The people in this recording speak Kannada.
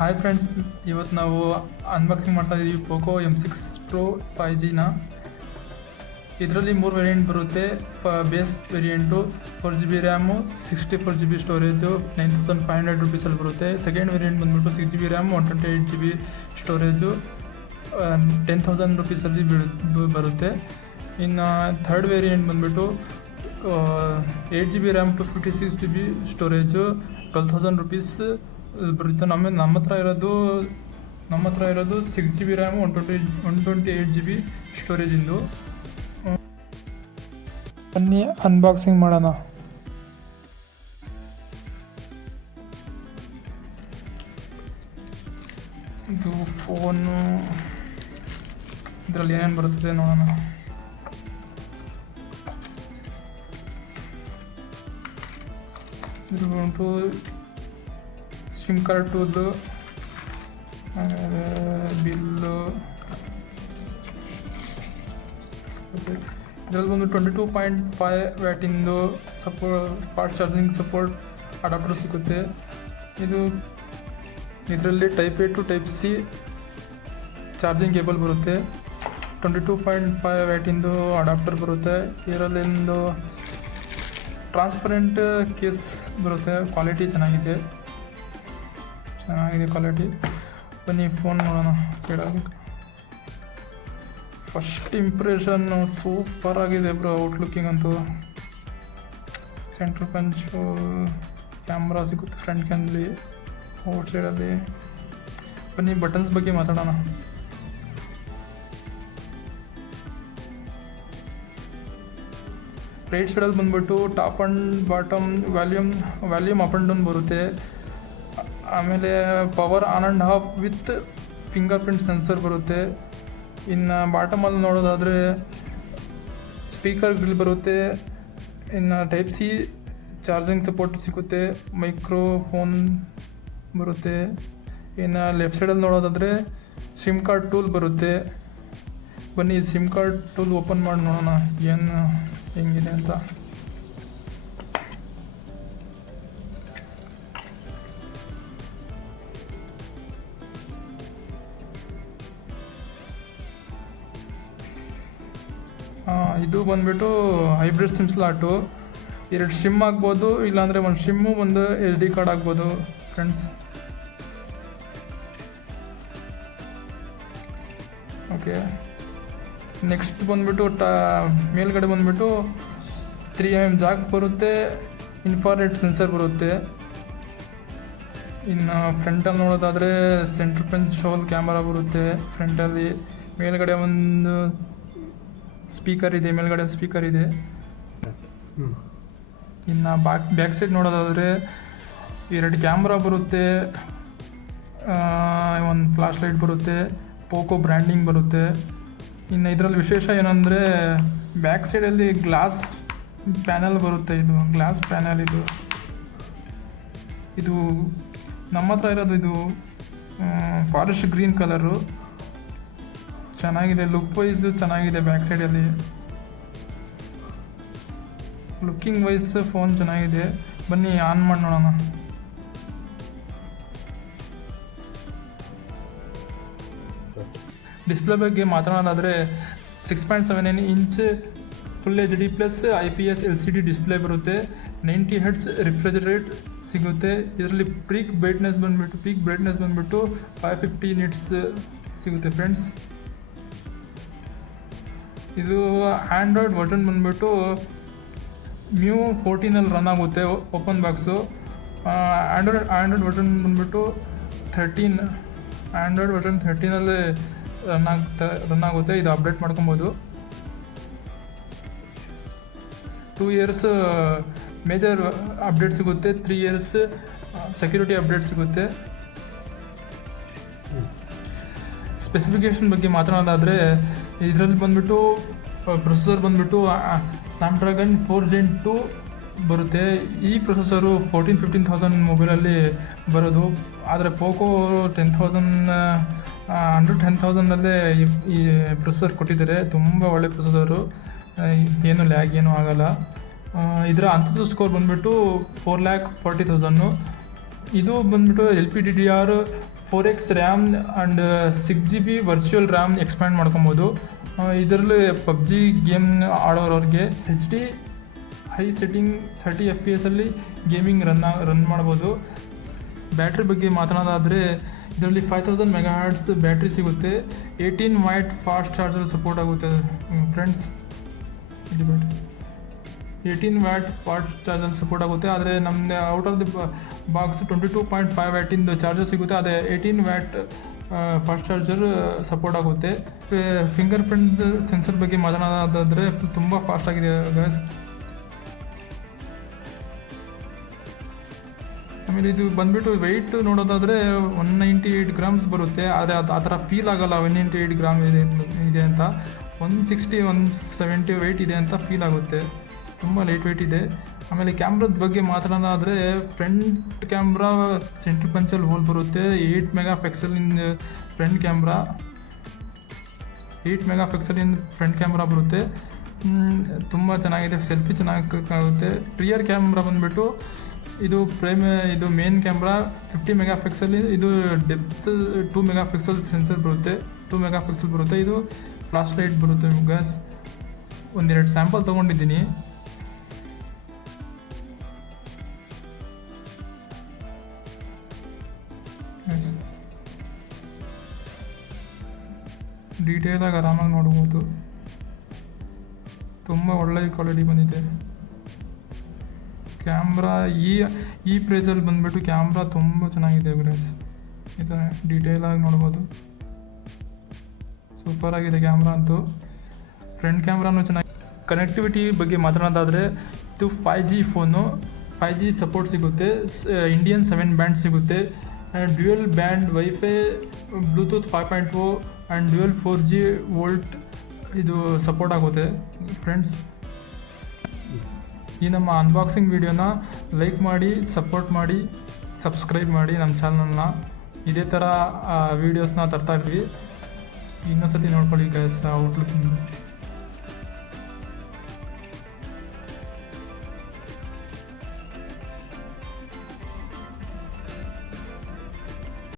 ಹಾಯ್ ಫ್ರೆಂಡ್ಸ್, ಇವತ್ತು ನಾವು ಅನ್ಬಾಕ್ಸಿಂಗ್ ಮಾಡ್ತಾ ಇದ್ದೀವಿ ಪೋಕೋ M6 Pro 5Gನ. ಇದರಲ್ಲಿ 3 ವೇರಿಯಂಟ್ ಬರುತ್ತೆ. Base variant 4GB RAM, 64GB storage, 9500 ರುಪೀಸಲ್ಲಿ ಬರುತ್ತೆ. ಸೆಕೆಂಡ್ ವೇರಿಯಂಟ್ ಬಂದುಬಿಟ್ಟು 6GB ರ್ಯಾಮು, 128GB ಸ್ಟೋರೇಜು, 10,000 ರುಪೀಸಲ್ಲಿ ಬರುತ್ತೆ. ಇನ್ನು ಥರ್ಡ್ ವೇರಿಯಂಟ್ ಬಂದುಬಿಟ್ಟು 8GB RAM, 256GB storage, 12,000 rupees ಬರುತ್ತೆ. ನಮ್ಮ ಹತ್ರ ಇರೋದು 6GB ರ್ಯಾಮು, 128GB ಸ್ಟೋರೇಜಿಂದು. ಬನ್ನಿ ಅನ್ಬಾಕ್ಸಿಂಗ್ ಮಾಡೋಣ. ಇದು ಫೋನು, ಇದರಲ್ಲಿ ಏನೇನು ಬರುತ್ತದೆ ನೋಡೋಣ. ಇದು ಬಂತು ಸಿಮ್ ಕಾರ್ಡ್ ಟೂಲು, ಬಿಲ್ಲು. ಇದರಲ್ಲಿ ಒಂದು 22.5 ವ್ಯಾಟಿಂದು ಫಾಸ್ಟ್ ಚಾರ್ಜಿಂಗ್ ಸಪೋರ್ಟ್ ಅಡಾಪ್ಟರ್ ಸಿಗುತ್ತೆ. ಇದರಲ್ಲಿ type A to type C charging cable ಬರುತ್ತೆ. 22.5 ವ್ಯಾಟಿಂದು ಅಡಾಪ್ಟರ್ ಬರುತ್ತೆ. ಇದರಲ್ಲಿಂದು ಟ್ರಾನ್ಸ್ಪರೆಂಟ್ ಕೇಸ್ ಬರುತ್ತೆ. ಕ್ವಾಲಿಟಿ ಚೆನ್ನಾಗಿದೆ ಕ್ವಾಲಿಟಿ. ಬನ್ನಿ ಫೋನ್ ನೋಡೋಣ ಸೈಡಾಗಿ. ಫಸ್ಟ್ ಇಂಪ್ರೆಷನ್ನು ಸೂಪರ್ ಆಗಿದೆ ಬ್ರೋ. ಔಟ್ಲುಕ್ಕಿಂಗ್ ಅಂತೂ ಸೆಂಟ್ರ್ ಪಂಚು ಕ್ಯಾಮ್ರಾ ಸಿಗುತ್ತೆ ಫ್ರಂಟ್ ಕ್ಯಾಮ್ಲಿ, ಔಟ್ ಸೈಡಲ್ಲಿ. ಬನ್ನಿ ಬಟನ್ಸ್ ಬಗ್ಗೆ ಮಾತಾಡೋಣ. ರೈಟ್ ಸೈಡಲ್ಲಿ ಬಂದುಬಿಟ್ಟು top and bottom volume up and down ಬರುತ್ತೆ. ಆಮೇಲೆ power on and off with finger print sensor ಬರುತ್ತೆ. ಇನ್ನು ಬಾಟಮಲ್ಲಿ ನೋಡೋದಾದರೆ ಸ್ಪೀಕರ್ ಗ್ರಿಲ್ ಬರುತ್ತೆ. ಇನ್ನು ಟೈಪ್ C ಚಾರ್ಜಿಂಗ್ ಸಪೋರ್ಟ್ ಸಿಗುತ್ತೆ. ಮೈಕ್ರೋಫೋನ್ ಬರುತ್ತೆ. ಇನ್ನು ಲೆಫ್ಟ್ ಸೈಡಲ್ಲಿ ನೋಡೋದಾದರೆ ಸಿಮ್ ಕಾರ್ಡ್ ಟೂಲ್ ಬರುತ್ತೆ. ಬನ್ನಿ ಸಿಮ್ ಕಾರ್ಡ್ ಟೂಲ್ ಓಪನ್ ಮಾಡಿ ನೋಡೋಣ ಹೆಂಗಿದೆ ಅಂತ. ಇದು ಬಂದುಬಿಟ್ಟು ಹೈಬ್ರಿಡ್ ಸಿಮ್ ಸ್ಲಾಟು. 2 ಸಿಮ್ ಆಗ್ಬೋದು, ಇಲ್ಲಾಂದರೆ ಒಂದು ಸಿಮ್ಮು, ಒಂದು SD ಕಾರ್ಡ್ ಆಗ್ಬೋದು ಫ್ರೆಂಡ್ಸ್. ಓಕೆ, ನೆಕ್ಸ್ಟ್ ಬಂದುಬಿಟ್ಟು ಮೇಲ್ಗಡೆ ಬಂದುಬಿಟ್ಟು 3mm ಜಾಕ್ ಬರುತ್ತೆ. ಇನ್ಫ್ರಾರೆಡ್ ಸೆನ್ಸರ್ ಬರುತ್ತೆ. ಇನ್ನು ಫ್ರಂಟಲ್ಲಿ ನೋಡೋದಾದರೆ ಸೆಂಟ್ರ್ ಪಂಚ್ ಹೋಲ್ ಕ್ಯಾಮರಾ ಬರುತ್ತೆ ಫ್ರಂಟಲ್ಲಿ. ಮೇಲ್ಗಡೆ ಒಂದು ಮೇಲ್ಗಡೆ ಸ್ಪೀಕರ್ ಇದೆ. ಇನ್ನು ಬ್ಯಾಕ್ ಸೈಡ್ ನೋಡೋದಾದರೆ 2 ಕ್ಯಾಮ್ರಾ ಬರುತ್ತೆ, ಒಂದು ಫ್ಲಾಶ್ ಲೈಟ್ ಬರುತ್ತೆ, ಪೋಕೋ ಬ್ರ್ಯಾಂಡಿಂಗ್ ಬರುತ್ತೆ. ಇನ್ನು ಇದರಲ್ಲಿ ವಿಶೇಷ ಏನಂದರೆ ಬ್ಯಾಕ್ ಸೈಡಲ್ಲಿ ಗ್ಲಾಸ್ ಪ್ಯಾನಲ್ ಬರುತ್ತೆ. ಇದು ಗ್ಲಾಸ್ ಪ್ಯಾನಲ್. ಇದು ನಮ್ಮ ಹತ್ರ ಇರೋದು ಇದು ಫಾರೆಸ್ಟ್ ಗ್ರೀನ್ ಕಲರು. ಚೆನ್ನಾಗಿದೆ, ಲುಕ್ ವೈಸ್ ಚೆನ್ನಾಗಿದೆ. ಬ್ಯಾಕ್ ಸೈಡಲ್ಲಿ ಲುಕ್ಕಿಂಗ್ ವೈಸ್ ಫೋನ್ ಚೆನ್ನಾಗಿದೆ. ಬನ್ನಿ ಆನ್ ಮಾಡಿ ನೋಡೋಣ. ಡಿಸ್ಪ್ಲೇ ಬಗ್ಗೆ ಮಾತನಾಡೋದಾದರೆ 6.79 inch full HD plus IPS LCD display ಬರುತ್ತೆ. 90 Hz ರಿಫ್ರೆಶ್ ರೇಟ್ ಸಿಗುತ್ತೆ. ಇದರಲ್ಲಿ ಪೀಕ್ ಬ್ರೈಟ್ನೆಸ್ ಬಂದುಬಿಟ್ಟು 550 ನಿಟ್ಸ್ ಸಿಗುತ್ತೆ ಫ್ರೆಂಡ್ಸ್. ಇದು ಆ್ಯಂಡ್ರಾಯ್ಡ್ ವರ್ಜನ್ ಬಂದುಬಿಟ್ಟು MIUI 14 ರನ್ ಆಗುತ್ತೆ ಓಪನ್ ಬಾಕ್ಸು. ಆ್ಯಂಡ್ರಾಯ್ಡ್ ವರ್ಜನ್ ಬಂದುಬಿಟ್ಟು 13, ಆ್ಯಂಡ್ರಾಯ್ಡ್ ವರ್ಜನ್ 13 ರನ್ ಆಗುತ್ತೆ. ಇದು ಅಪ್ಡೇಟ್ ಮಾಡ್ಕೊಬೋದು. 2 ಇಯರ್ಸ್ ಮೇಜರ್ ಅಪ್ಡೇಟ್ ಸಿಗುತ್ತೆ, 3 ಇಯರ್ಸ್ ಸೆಕ್ಯೂರಿಟಿ ಅಪ್ಡೇಟ್ ಸಿಗುತ್ತೆ. ಸ್ಪೆಸಿಫಿಕೇಷನ್ ಬಗ್ಗೆ ಮಾತನಾಡೋದಾದರೆ ಇದರಲ್ಲಿ ಬಂದುಬಿಟ್ಟು ಪ್ರೊಸೆಸರ್ ಬಂದುಬಿಟ್ಟು ಸ್ನ್ಯಾಪ್ಡ್ರ್ಯಾಗನ್ 4 Gen 2 ಬರುತ್ತೆ. ಈ ಪ್ರೊಸೆಸರು 14,000-15,000 ಮೊಬೈಲಲ್ಲಿ ಬರೋದು. ಆದರೆ ಪೋಕೋ 10,000 ಈ ಪ್ರೊಸೆಸರ್ ಕೊಟ್ಟಿದ್ದಾರೆ. ತುಂಬ ಒಳ್ಳೆ ಪ್ರೊಸೆಸರು, ಏನು ಲ್ಯಾಗ್ ಏನೂ ಆಗೋಲ್ಲ. ಇದರ ಅಂಥದ್ದು ಸ್ಕೋರ್ ಬಂದುಬಿಟ್ಟು 4,40,000. ಇದು ಬಂದ್ಬಿಟ್ಟು LPDDR 4x RAM and 6GB virtual RAM expand ಮಾಡ್ಕೊಬೋದು. ಇದರಲ್ಲಿ PUBG ಗೇಮ್ ಆಡೋರವ್ರಿಗೆ HD high setting 30 FPS gaming run ಮಾಡ್ಬೋದು. ಬ್ಯಾಟ್ರಿ ಬಗ್ಗೆ ಮಾತನಾಡೋದಾದರೆ ಇದರಲ್ಲಿ 5000 ಮೆಗಾಹರ್ಟ್ಸ್ ಬ್ಯಾಟ್ರಿ ಸಿಗುತ್ತೆ. 18 ವಾಟ್ ಫಾಸ್ಟ್ ಚಾರ್ಜರ್ ಸಪೋರ್ಟ್ ಆಗುತ್ತೆ ಫ್ರೆಂಡ್ಸ್. ಇಲ್ಲಿ battery 18 watt fast charger support ಆಗುತ್ತೆ. ಆದರೆ ನಮ್ಮದು ಔಟ್ ಆಫ್ ದಿ ಬಾಕ್ಸ್ 22.5 ವ್ಯಾಟಿಂದು ಚಾರ್ಜರ್ ಸಿಗುತ್ತೆ. ಅದೇ 18 ವ್ಯಾಟ್ ಫಾಸ್ಟ್ ಚಾರ್ಜರ್ ಸಪೋರ್ಟ್ ಆಗುತ್ತೆ. ಫಿಂಗರ್ ಪ್ರಿಂಟ್ ಸೆನ್ಸರ್ ಬಗ್ಗೆ ಮಾತನಾಡೋದಾದರೆ ತುಂಬ ಫಾಸ್ಟ್ ಆಗಿದೆ ಗೈಸ್. ಆಮೇಲೆ ಇದು ಬಂದುಬಿಟ್ಟು ವೆಯ್ಟ್ ನೋಡೋದಾದರೆ 198 ಗ್ರಾಮ್ಸ್ ಬರುತ್ತೆ. ಆದರೆ ಆ ಥರ ಫೀಲ್ ಆಗೋಲ್ಲ 198 ಗ್ರಾಮ್ ಇದೆ ಅಂತ. 160 170 ವೆಯ್ಟ್ ಇದೆ ಅಂತ ಫೀಲ್ ಆಗುತ್ತೆ. ತುಂಬ ಲೈಟ್ ವೆಯ್ಟ್ ಇದೆ. ಆಮೇಲೆ ಕ್ಯಾಮ್ರದ ಬಗ್ಗೆ ಮಾತನಾಡೋದಾದರೆ ಫ್ರಂಟ್ ಕ್ಯಾಮ್ರಾ ಸೆಂಟ್ರ್ ಪಂಚಲ್ಲಿ ಹೋಲ್ ಬರುತ್ತೆ. 8 ಮೆಗಾ ಪಿಕ್ಸಲಿಂದ ಫ್ರಂಟ್ ಕ್ಯಾಮ್ರಾ 8 ಮೆಗಾ ಪಿಕ್ಸಲಿಂದ ಫ್ರಂಟ್ ಕ್ಯಾಮ್ರಾ ಬರುತ್ತೆ. ತುಂಬ ಚೆನ್ನಾಗಿದೆ, ಸೆಲ್ಫಿ ಚೆನ್ನಾಗಿ ಆಗುತ್ತೆ. ರಿಯರ್ ಕ್ಯಾಮ್ರಾ ಬಂದುಬಿಟ್ಟು ಇದು ಮೇನ್ ಕ್ಯಾಮ್ರಾ 50 ಮೆಗಾ ಪಿಕ್ಸಲಿ, ಇದು ಡೆಪ್ತ್ 2 ಮೆಗಾ ಪಿಕ್ಸಲ್ ಸೆನ್ಸರ್ ಬರುತ್ತೆ. 2 ಮೆಗಾ ಪಿಕ್ಸಲ್ ಬರುತ್ತೆ. ಇದು ಫ್ಲಾಶ್ ಲೈಟ್ ಬರುತ್ತೆ ಗ್ಯಾಸ್. ಒಂದೆರಡು ಸ್ಯಾಂಪಲ್ ತೊಗೊಂಡಿದ್ದೀನಿ. ಡೀಟೇಲಾಗಿ ಆರಾಮಾಗಿ ನೋಡ್ಬೋದು. ತುಂಬ ಒಳ್ಳೆಯ ಕ್ವಾಲಿಟಿ ಬಂದಿದೆ ಕ್ಯಾಮ್ರಾ. ಈ ಪ್ರೈಸಲ್ಲಿ ಬಂದುಬಿಟ್ಟು ಕ್ಯಾಮ್ರಾ ತುಂಬ ಚೆನ್ನಾಗಿದೆ ಗ್ರೇಸ್. ಈ ಥರ ಡೀಟೇಲಾಗಿ ನೋಡ್ಬೋದು. ಸೂಪರಾಗಿದೆ ಕ್ಯಾಮ್ರಾ ಅಂತೂ. ಫ್ರಂಟ್ ಕ್ಯಾಮ್ರಾನು ಚೆನ್ನಾಗಿ. ಕನೆಕ್ಟಿವಿಟಿ ಬಗ್ಗೆ ಮಾತನಾಡೋದಾದರೆ ಇದು 5G ಫೋನು. 5G ಸಪೋರ್ಟ್ ಸಿಗುತ್ತೆ. ಇಂಡಿಯನ್ 7 ಬ್ಯಾಂಡ್ ಸಿಗುತ್ತೆ. Dual band wifi, Bluetooth 5.0 and dual 4G volt ಇದು ಸಪೋರ್ಟ್ ಆಗುತ್ತೆ ಫ್ರೆಂಡ್ಸ್. ಈ ನಮ್ಮ ಅನ್ಬಾಕ್ಸಿಂಗ್ ವಿಡಿಯೋನ ಲೈಕ್ ಮಾಡಿ, ಸಪೋರ್ಟ್ ಮಾಡಿ, ಸಬ್ಸ್ಕ್ರೈಬ್ ಮಾಡಿ ನಮ್ಮ ಚಾನಲ್ನ. ಇದೇ ಥರ ವೀಡಿಯೋಸ್ನ ತರ್ತಾ ಇರ್ತೀವಿ. ಇನ್ನೊಂದು ಸತಿ ನೋಡ್ಕೊಳ್ಳಿ ಗೈಸ್ ಔಟ್ಲುಕ್.